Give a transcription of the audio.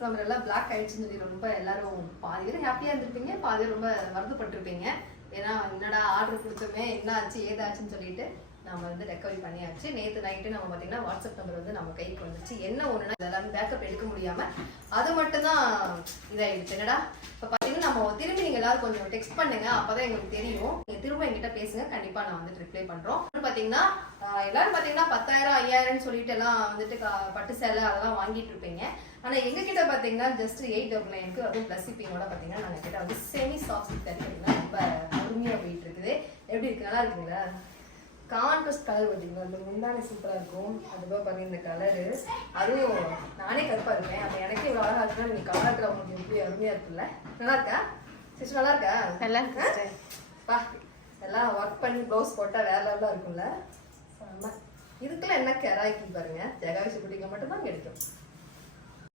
WhatsApp number எல்லாம் black ஆயிடுச்சுன்னு சொல்லி ரொம்ப எல்லாரும் பாதி பேர் ஹாப்பியா இருந்திருப்பீங்க, பாதி பேர் ரொம்ப வருத்தப்பட்டிருப்பீங்க. ஏன்னா என்னடா ஆர்டர் கொடுத்தோமே என்ன ஆச்சு ஏதாச்சுன்னு சொல்லிட்டு நம்ம வந்து ரெக்கவரி பண்ணியாச்சு. நேற்று நைட்டு நம்ம பார்த்தீங்கன்னா வாட்ஸ்அப் நம்பர் வந்து நம்ம கைக்கு வந்துச்சு. என்ன ஒன்றுனா எல்லாமே பேக்கப் எடுக்க முடியாம அது மட்டும் தான் இதாயிடுச்சு. என்னடா இப்போ பார்த்தீங்கன்னா நம்ம திரும்பி நீங்கள் எல்லாரும் கொஞ்சம் டெக்ஸ்ட் பண்ணுங்க, அப்போதான் எங்களுக்கு தெரியும். நீங்கள் திரும்ப எங்கிட்ட பேசுங்க, கண்டிப்பாக நான் வந்துட்டு ரிப்ளை பண்ணுறோம். பார்த்தீங்கன்னா எல்லாரும் பார்த்தீங்கன்னா 10,000 5,000 சொல்லிட்டு எல்லாம் வந்துட்டு பட்டு சேலை அதெல்லாம் வாங்கிட்டு இருப்பீங்க. ஆனால் எங்ககிட்ட பார்த்தீங்கன்னா ஜஸ்ட் 899 அதுவும் ப்ளஸ் ஷிப்பிங்கோட பார்த்தீங்கன்னா நாங்கள் கிட்ட வந்து செமி சாஃப்ட் பார்த்தீங்கன்னா ரொம்ப அருமையாக போயிட்டு இருக்குது. எப்படி இருக்கு? நல்லா இருக்குங்களா? கான்ட்ராஸ்ட் கலர் பார்த்தீங்களா, அந்த முந்தானே சூப்பராக இருக்கும். அதுபோல் பாருங்க இந்த கலரு, அதுவும் நானே கருப்பாக இருப்பேன், அப்போ எனக்கு இவ்வளோ அழகாக இருக்குன்னா நீங்கள் கலர் உங்களுக்கு எப்படி அருமையாக இருக்குல்ல? நல்லா இருக்கா சிஸ்டர்? நல்லா இருக்கா? நல்லா இருக்கு பா. எல்லாம் ஒர்க் பண்ணி ப்ளவுஸ் போட்டால் வேற லெவலாக இருக்கும்ல. இதுக்கெல்லாம் என்ன கெராய்க்கு பாருங்க, ஜெகாவிசி புட்டிங்க மட்டும்தான் கிடைக்கும்.